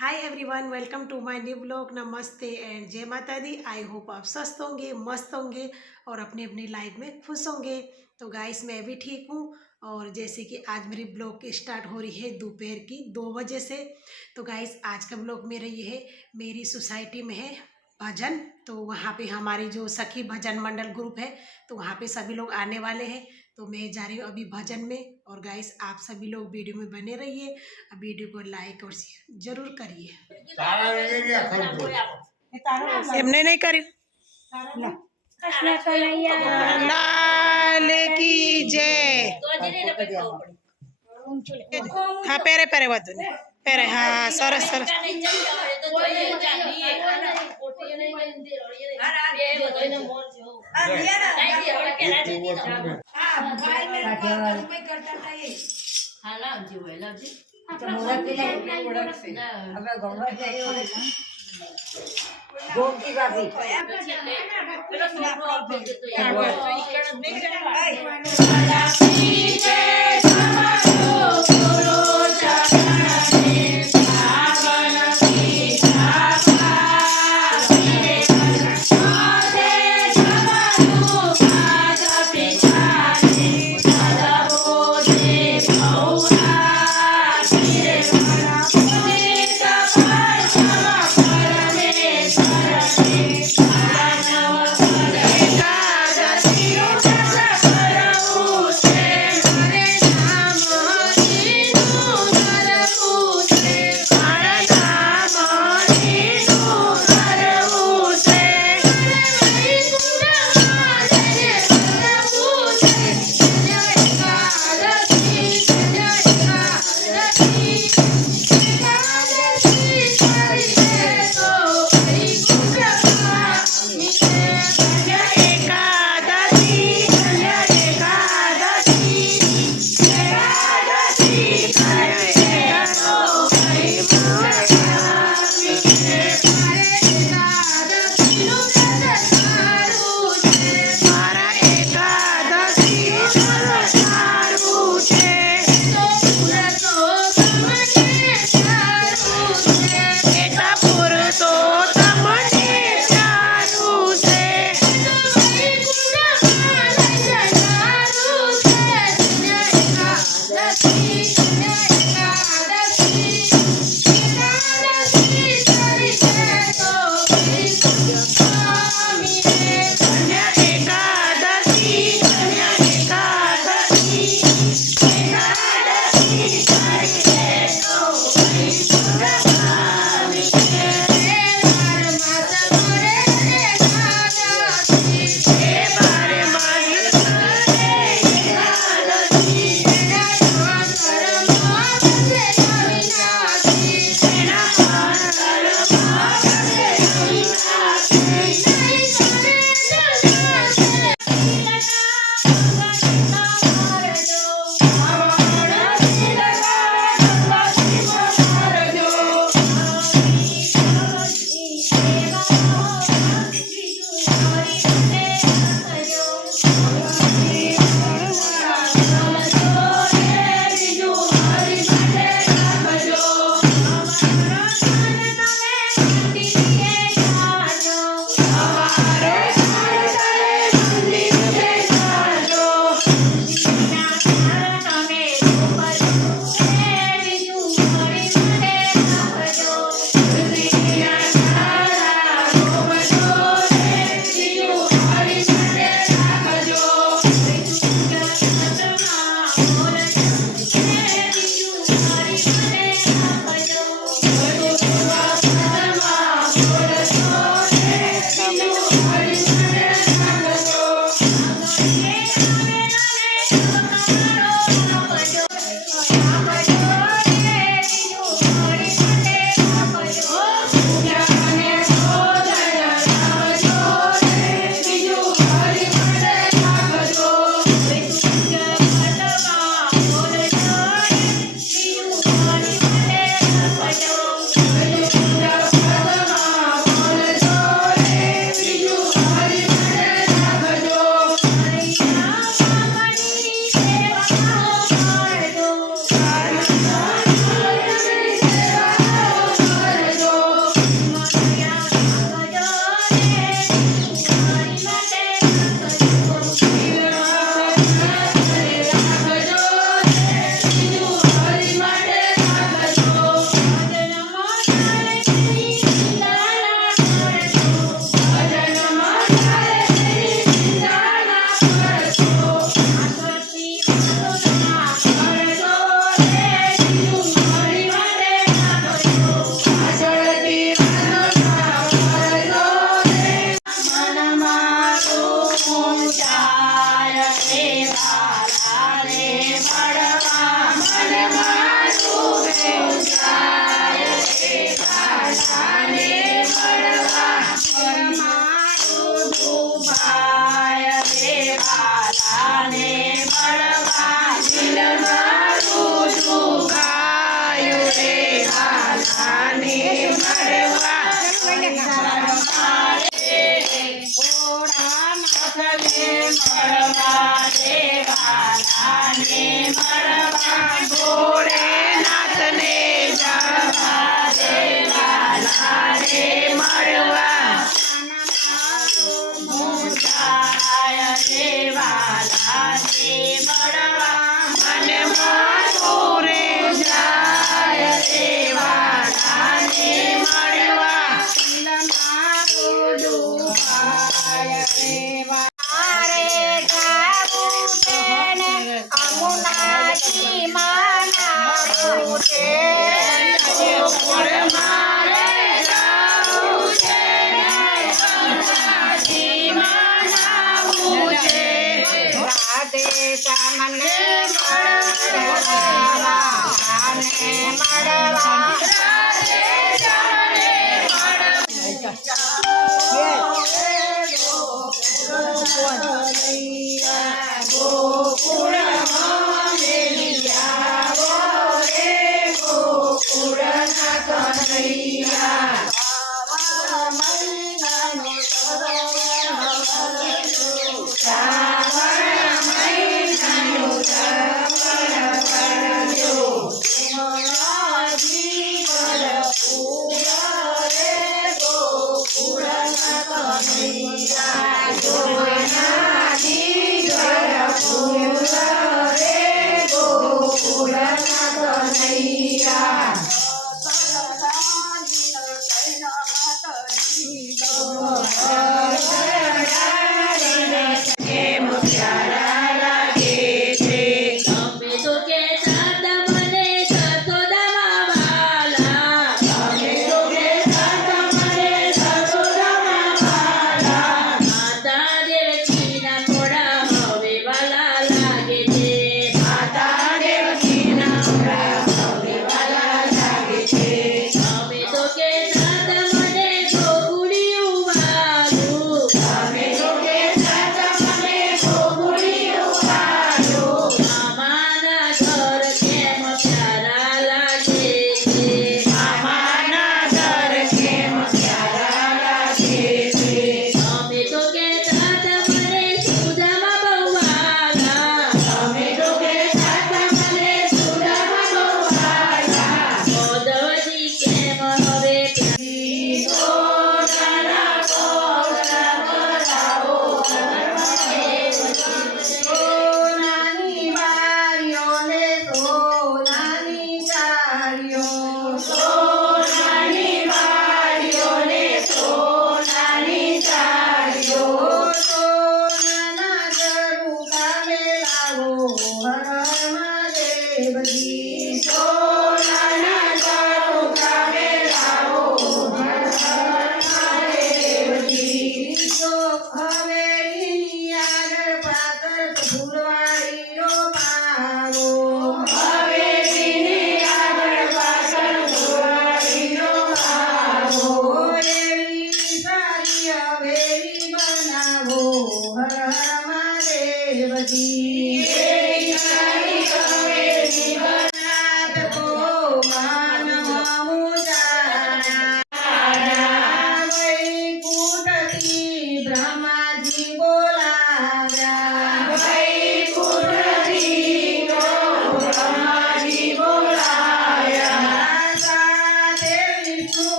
Hi everyone, welcome to my new blog. नमस्ते and जय माता दी। आई होप आप स्वस्थ होंगे, मस्त होंगे और अपनी अपनी लाइफ में खुश होंगे। तो गाइस, मैं भी ठीक हूँ। और जैसे कि आज मेरी ब्लॉग की स्टार्ट हो रही है दोपहर की 2 बजे से। तो गाइस, आज का ब्लॉग मेरा ये है, मेरी सोसाइटी में है भजन। तो वहाँ पे हमारी जो सखी भजन मंडल ग्रुप है, तो वहाँ पे सभी लोग आने वाले हैं। तो मैं जा रही हूँ अभी भजन में। और गाइस, आप सभी लोग वीडियो में बने रहिए। वीडियो को लाइक और शेयर जरूर करिए। हमने नहीं करी। लाल की जय। हाँ, पेरे पेरे वधु ने पेरे। हाँ, सरस सरस। गोमती भाभी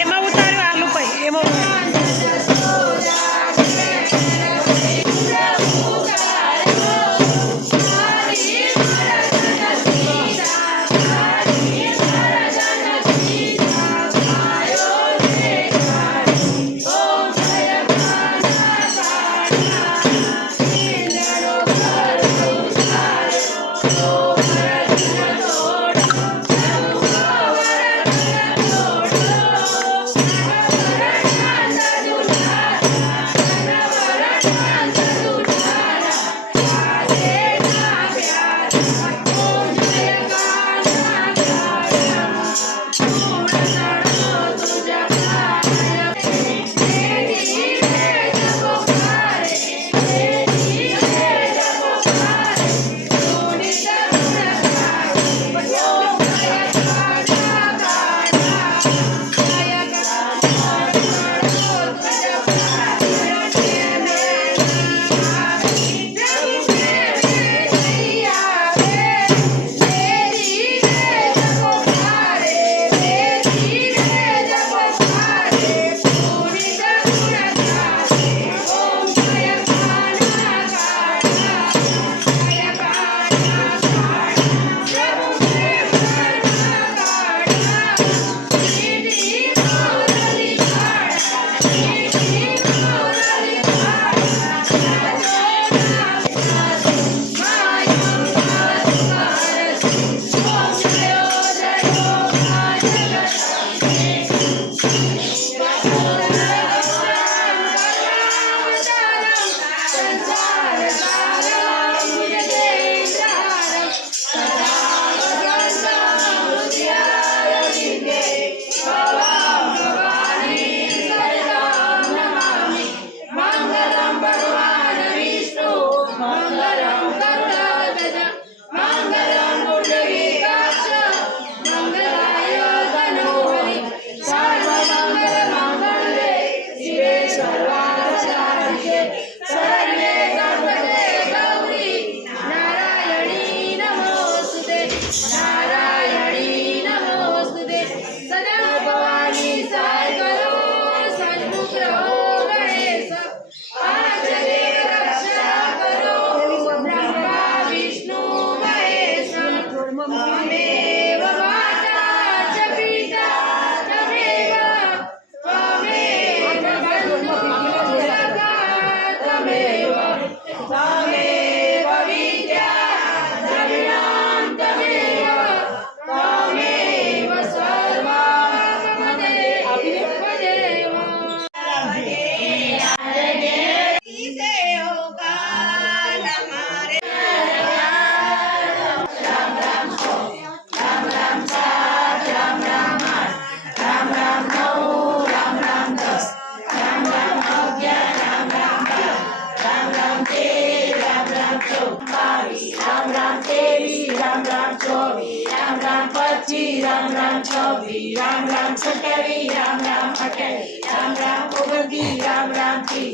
એમાં ઉતાર્યું આલુ ભાઈ એમાં राम राम चौबी राम राम सटवी राम राम अटवी राम राम उगती राम राम की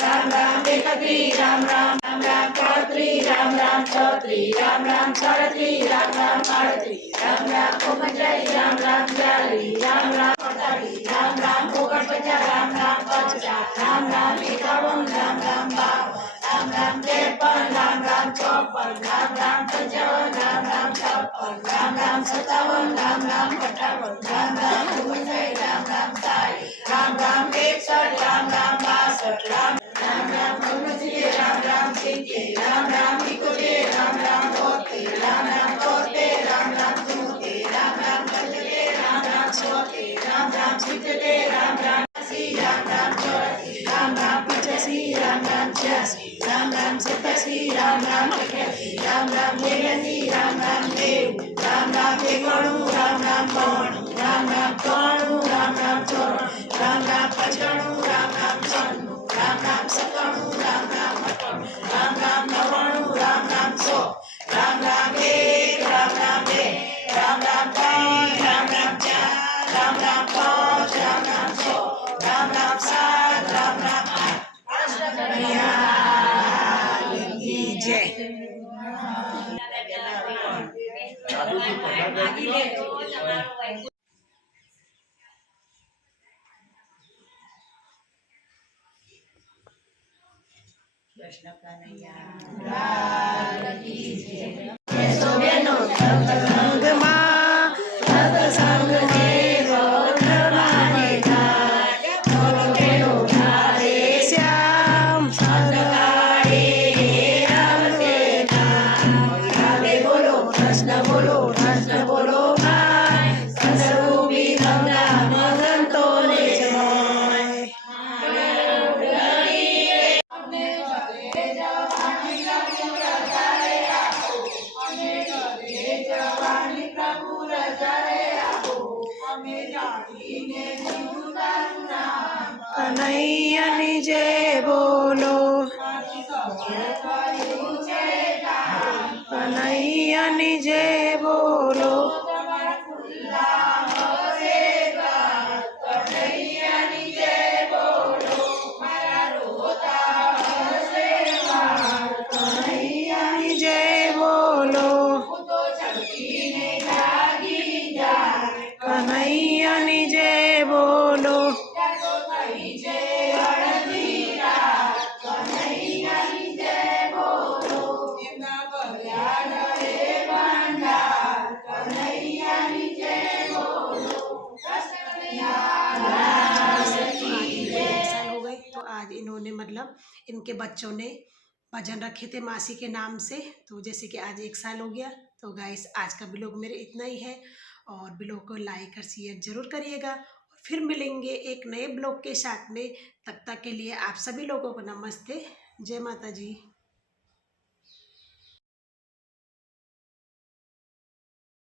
राम राम एकत्री राम राम राम राम चौत्री राम राम चौत्री राम राम साड़त्री राम राम आड़त्री राम राम ओगणचाळीस राम राम 40 राम राम 48 राम राम 49 राम राम 50 राम राम 51 राम राम 52 राम राम 53 राम राम 54 राम राम 55 राम राम 56 राम राम 57 राम राम 58 राम राम 59 राम राम 60 राम राम 61 राम राम 62 राम राम 69 राम राम 70 राम राम 71 राम राम 72 राम राम 73 राम राम 74 राम राम 75 राम राम 76 राम राम 77 राम राम 80 राम राम 84 राम राम 85 राम राम 86 राम राम राम सप्तश्री राम राम अष्टमी राम राम देवकी राम राम देव राम राम एकणु राम राम पवणु राम राम त्रणु राम राम चोरणु राम राम पंचणु राम राम षण्णु राम राम सतणु राम राम अठणु राम राम नवणु राम राम सौ राम राम एक राम राम बे राम राम तीन राम राम चार राम राम पाँच राम राम छः राम राम सात राम राम आठ जय। कृष्ण कन्हैया लाल की जय। बहनों संगમાં સત્સંગ દેવો ધર્માને થાય, બોલો કેલો ધારે શ્યામ સદગાળે રામ સેના રાધે બોલો કૃષ્ણ બોલો ભાઈ સદરૂપી ગંગા મહંતોને જય। કનૈયાની જય બોલો, કનૈયાની જય બોલો, કનૈયાની જય બોલો, કનૈયાની જય બોલો, आज इन्होंने मतलब इनके बच्चों ने भजन रखे थे मासी के नाम से, तो जैसे कि आज 1 साल हो गया। तो गाइस आज का ब्लॉग मेरे इतना ही है, और ब्लॉग को लाइक और शेयर जरूर करिएगा। फिर मिलेंगे एक नए ब्लॉग के साथ में, तब तक के लिए आप सभी लोगों को नमस्ते, जय माता जी।